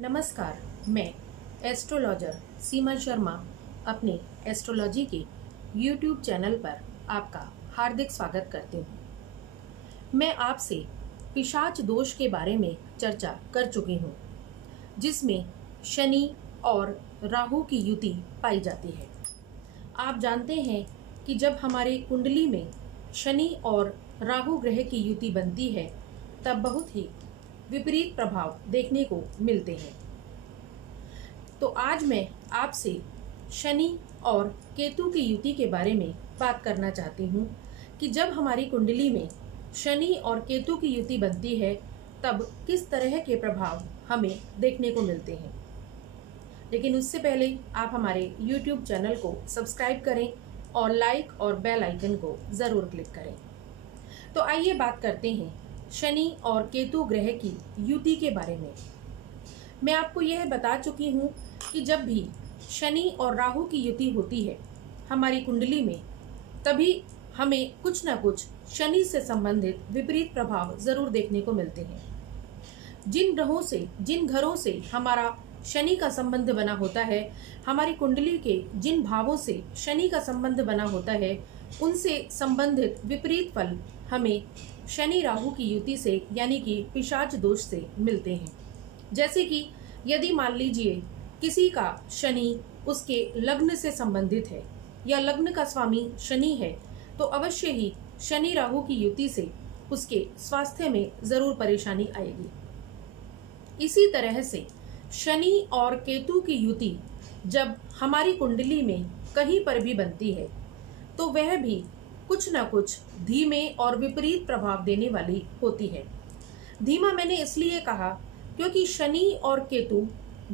नमस्कार। मैं एस्ट्रोलॉजर सीमा शर्मा अपने एस्ट्रोलॉजी के यूट्यूब चैनल पर आपका हार्दिक स्वागत करती हूँ। मैं आपसे पिशाच दोष के बारे में चर्चा कर चुकी हूँ, जिसमें शनि और राहु की युति पाई जाती है। आप जानते हैं कि जब हमारे कुंडली में शनि और राहु ग्रह की युति बनती है, तब बहुत ही विपरीत प्रभाव देखने को मिलते हैं। तो आज मैं आपसे शनि और केतु की युति के बारे में बात करना चाहती हूँ कि जब हमारी कुंडली में शनि और केतु की युति बनती है, तब किस तरह के प्रभाव हमें देखने को मिलते हैं। लेकिन उससे पहले आप हमारे YouTube चैनल को सब्सक्राइब करें और लाइक और बेल आइकन को ज़रूर क्लिक करें। तो आइए बात करते हैं शनि और केतु ग्रह की युति के बारे में। मैं आपको यह बता चुकी हूँ कि जब भी शनि और राहु की युति होती है हमारी कुंडली में, तभी हमें कुछ ना कुछ शनि से संबंधित विपरीत प्रभाव ज़रूर देखने को मिलते हैं। जिन घरों से हमारा शनि का संबंध बना होता है, हमारी कुंडली के जिन भावों से शनि का संबंध बना होता है, उनसे संबंधित विपरीत फल हमें शनि राहु की युति से यानी कि पिशाच दोष से मिलते हैं। जैसे कि यदि मान लीजिए किसी का शनि उसके लग्न से संबंधित है या लग्न का स्वामी शनि है, तो अवश्य ही शनि राहु की युति से उसके स्वास्थ्य में ज़रूर परेशानी आएगी। इसी तरह से शनि और केतु की युति जब हमारी कुंडली में कहीं पर भी बनती है, तो वह भी कुछ ना कुछ धीमे और विपरीत प्रभाव देने वाली होती है। धीमा मैंने इसलिए कहा क्योंकि शनि और केतु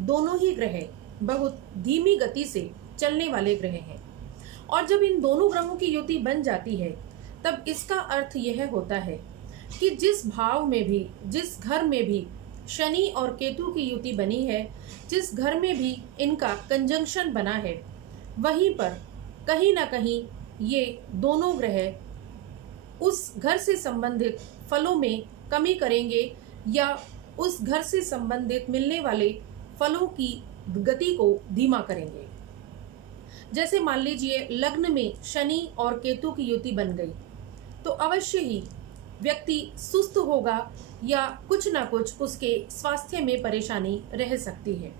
दोनों ही ग्रह बहुत धीमी गति से चलने वाले ग्रह हैं, और जब इन दोनों ग्रहों की युति बन जाती है, तब इसका अर्थ यह होता है कि जिस भाव में भी, जिस घर में भी शनि और केतु की युति बनी है, जिस घर में भी इनका कंजंक्शन बना है, वहीं पर कहीं ना कहीं ये दोनों ग्रह उस घर से संबंधित फलों में कमी करेंगे या उस घर से संबंधित मिलने वाले फलों की गति को धीमा करेंगे। जैसे मान लीजिए लग्न में शनि और केतु की युति बन गई, तो अवश्य ही व्यक्ति सुस्त होगा या कुछ ना कुछ उसके स्वास्थ्य में परेशानी रह सकती है।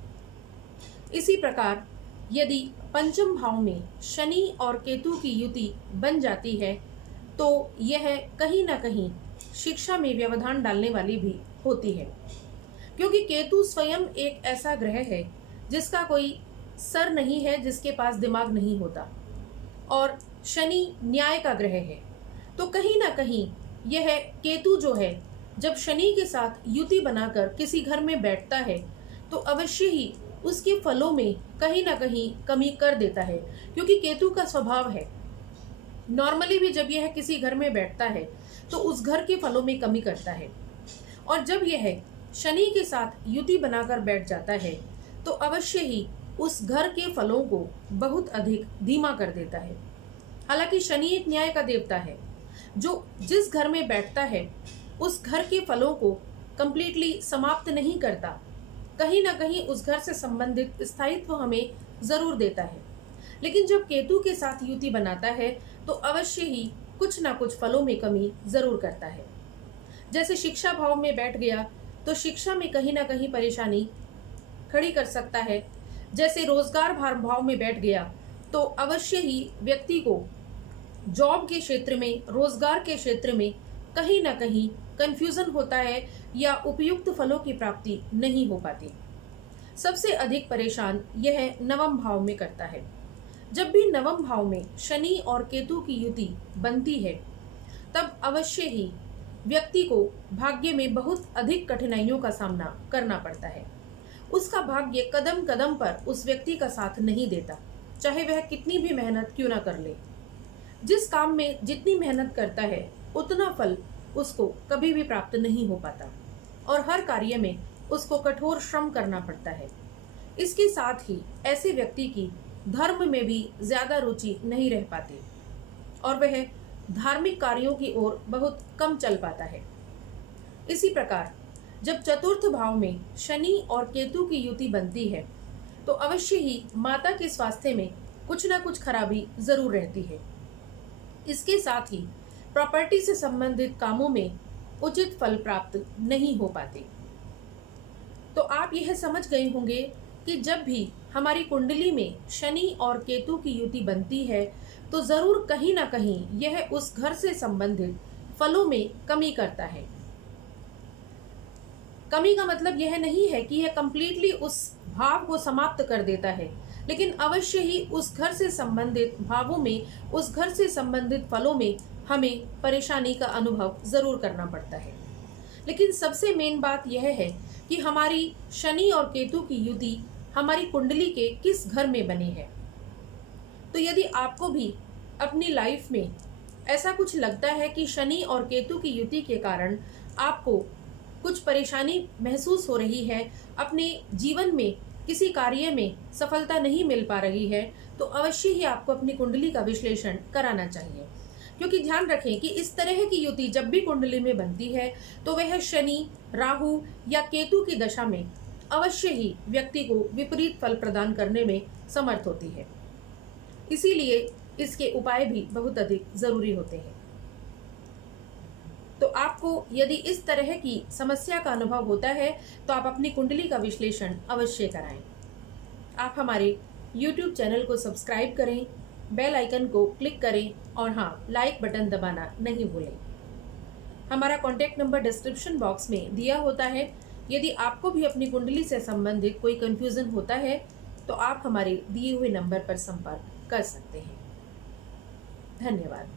इसी प्रकार यदि पंचम भाव में शनि और केतु की युति बन जाती है, तो यह कहीं ना कहीं शिक्षा में व्यवधान डालने वाली भी होती है, क्योंकि केतु स्वयं एक ऐसा ग्रह है जिसका कोई सर नहीं है, जिसके पास दिमाग नहीं होता, और शनि न्याय का ग्रह है। तो कहीं ना कहीं यह केतु जो है, जब शनि के साथ युति बनाकर किसी घर में बैठता है, तो अवश्य ही उसके फलों में कहीं ना कहीं कमी कर देता है, क्योंकि केतु का स्वभाव है नॉर्मली भी जब यह किसी घर में बैठता है तो उस घर के फलों में कमी करता है, और जब यह शनि के साथ युति बनाकर बैठ जाता है तो अवश्य ही उस घर के फलों को बहुत अधिक धीमा कर देता है। हालांकि शनि एक न्याय का देवता है, जो जिस घर में बैठता है उस घर के फलों को कंप्लीटली समाप्त नहीं करता, कहीं ना कहीं उस घर से संबंधित स्थायित्व हमें जरूर देता है। लेकिन जब केतु के साथ युति बनाता है तो अवश्य ही कुछ ना कुछ फलों में कमी जरूर करता है। जैसे शिक्षा भाव में बैठ गया तो शिक्षा में कहीं ना कहीं परेशानी खड़ी कर सकता है। जैसे रोजगार भाव में बैठ गया तो अवश्य ही व्यक्ति को जॉब के क्षेत्र में, रोजगार के क्षेत्र में कहीं ना कहीं कंफ्यूजन होता है या उपयुक्त फलों की प्राप्ति नहीं हो पाती। सबसे अधिक परेशान यह नवम भाव में करता है। जब भी नवम भाव में शनि और केतु की युति बनती है, तब अवश्य ही व्यक्ति को भाग्य में बहुत अधिक कठिनाइयों का सामना करना पड़ता है। उसका भाग्य कदम कदम पर उस व्यक्ति का साथ नहीं देता, चाहे वह कितनी भी मेहनत क्यों ना कर ले। जिस काम में जितनी मेहनत करता है उतना फल उसको कभी भी प्राप्त नहीं हो पाता, और हर कार्य में उसको कठोर श्रम करना पड़ता है। इसके साथ ही ऐसे व्यक्ति की धर्म में भी ज्यादा रुचि नहीं रह पाती, और वह धार्मिक कार्यों की ओर बहुत कम चल पाता है। इसी प्रकार जब चतुर्थ भाव में शनि और केतु की युति बनती है तो अवश्य ही माता के स्वास्थ्य में कुछ ना कुछ खराबी जरूर रहती है। इसके साथ ही प्रॉपर्टी से संबंधित कामों में उचित फल प्राप्त नहीं हो पाते। तो आप यह समझ गए होंगे कि जब भी हमारी कुंडली में शनि और केतु की युति बनती है तो जरूर कहीं ना कहीं यह उस घर से संबंधित फलों में कमी करता है। कमी का मतलब यह नहीं है कि यह कंप्लीटली उस भाव को समाप्त कर देता है, लेकिन अवश्य ही उस घर से संबंधित भावों में, उस घर से संबंधित फलों में हमें परेशानी का अनुभव जरूर करना पड़ता है। लेकिन सबसे मेन बात यह है कि हमारी शनि और केतु की युति हमारी कुंडली के किस घर में बनी है। तो यदि आपको भी अपनी लाइफ में ऐसा कुछ लगता है कि शनि और केतु की युति के कारण आपको कुछ परेशानी महसूस हो रही है, अपने जीवन में किसी कार्य में सफलता नहीं मिल पा रही है, तो अवश्य ही आपको अपनी कुंडली का विश्लेषण कराना चाहिए। क्योंकि ध्यान रखें कि इस तरह की युति जब भी कुंडली में बनती है तो वह शनि, राहु या केतु की दशा में अवश्य ही व्यक्ति को विपरीत फल प्रदान करने में समर्थ होती है। इसीलिए इसके उपाय भी बहुत अधिक जरूरी होते हैं। तो आपको यदि इस तरह की समस्या का अनुभव होता है तो आप अपनी कुंडली का विश्लेषण अवश्य कराएं। आप हमारे YouTube चैनल को सब्सक्राइब करें, बेल आइकन को क्लिक करें और हाँ, लाइक बटन दबाना नहीं भूलें। हमारा कॉन्टैक्ट नंबर डिस्क्रिप्शन बॉक्स में दिया होता है। यदि आपको भी अपनी कुंडली से संबंधित कोई कंफ्यूजन होता है तो आप हमारे दिए हुए नंबर पर संपर्क कर सकते हैं। धन्यवाद।